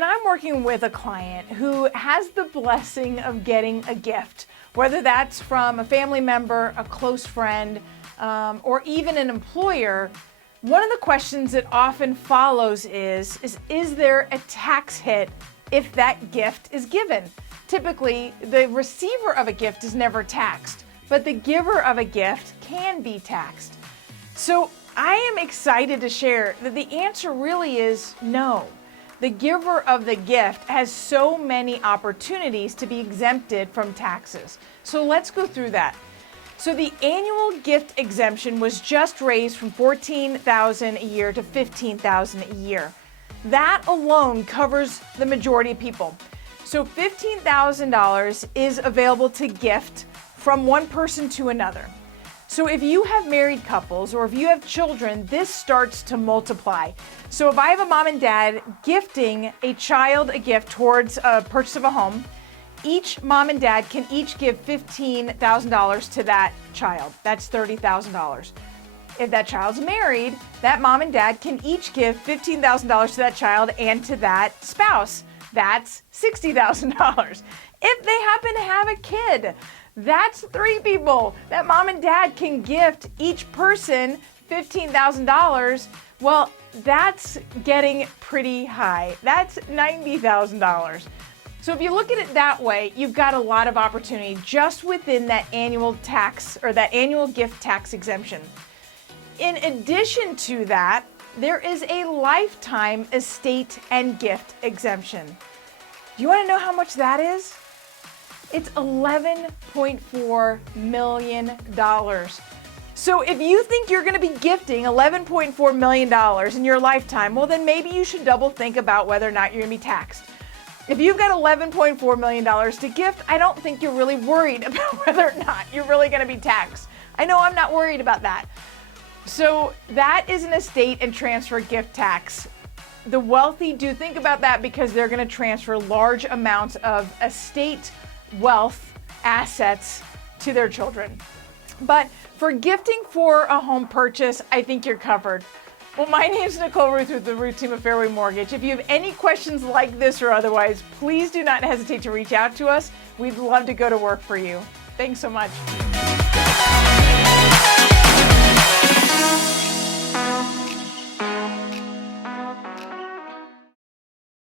when I'm working with a client who has the blessing of getting a gift, whether that's from a family member, a close friend, or even an employer, one of the questions that often follows is there a tax hit if that gift is given? Typically, the receiver of a gift is never taxed, but the giver of a gift can be taxed. So I am excited to share that the answer really is no. The giver of the gift has so many opportunities to be exempted from taxes. So let's go through that. So the annual gift exemption was just raised from $14,000 a year to $15,000 a year. That alone covers the majority of people. So $15,000 is available to gift from one person to another. So if you have married couples or if you have children, this starts to multiply. So if I have a mom and dad gifting a child a gift towards a purchase of a home, each mom and dad can each give $15,000 to that child. That's $30,000. If that child's married, that mom and dad can each give $15,000 to that child and to that spouse. That's $60,000. If they happen to have a kid, that's 3 people that mom and dad can gift each person $15,000. Well, that's getting pretty high. That's $90,000. So if you look at it that way, you've got a lot of opportunity just within that annual tax or that annual gift tax exemption. In addition to that, there is a lifetime estate and gift exemption. Do you want to know how much that is? It's $11.4 million. So if you think you're going to be gifting $11.4 million in your lifetime, well then maybe you should double think about whether or not you're going to be taxed. If you've got $11.4 million to gift, I don't think you're really worried about whether or not you're really going to be taxed. I know I'm not worried about that. So that is an estate and transfer gift tax. The wealthy do think about that because they're going to transfer large amounts of estate wealth assets to their children. But for gifting for a home purchase, I think you're covered. Well, my name is Nicole Rueth with the Rueth team of Fairway Mortgage. If you have any questions like this or otherwise, please do not hesitate to reach out to us. We'd love to go to work for you. Thanks so much.